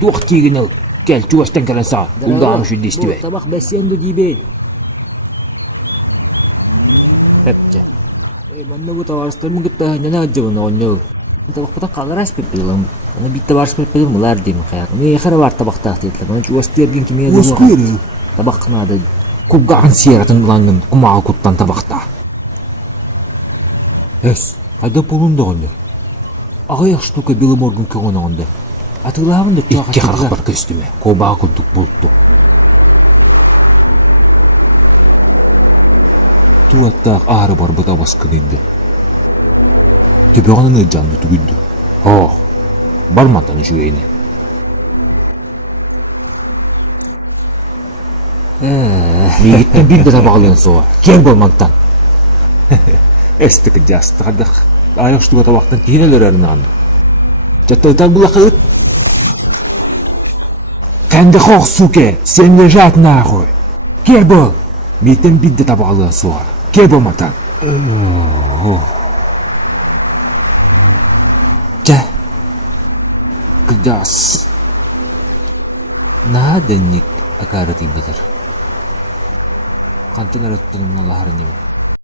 Туох тигенел. Кел чуастан калан саа. Улдаам шүн дистиве. Табак бәсенду дибе. Хәтчә. Манна бу таварстырмын гытта нана аҗыбын оннол. Табак пата каларас пепилым. Аны битте барс пепилым лар дим хәр. Ни хәр бар табакта титле. Аны чуастыргын киме дә. Ускүрү. Табак нада. Кубган сияратын булангын кумага куттан табакта. Эс, айда полунда гонер. Агай штука белый морган көгөнөндө. Атылагында чака чака бар көстүмө. Кубага куттук болту. Туатта ары бар бута баскынды. Төбөгөнүн жанды түгүндү. Ох, барматан жүйене. Мигиттен бир да табагылын соа. Кем болмантан. Эстик жастыгадык. Аяк штуга табактан кинелерин аны. Жаттайтан булакыт. Кенде хох суке, сен лежат нахуй. Ке бол. Мигиттен бир да табагылын соа. Ке болмантан. Жа. Кыдас. Наденник акарытый бытыр. Кантын араттынымны лахарын ем.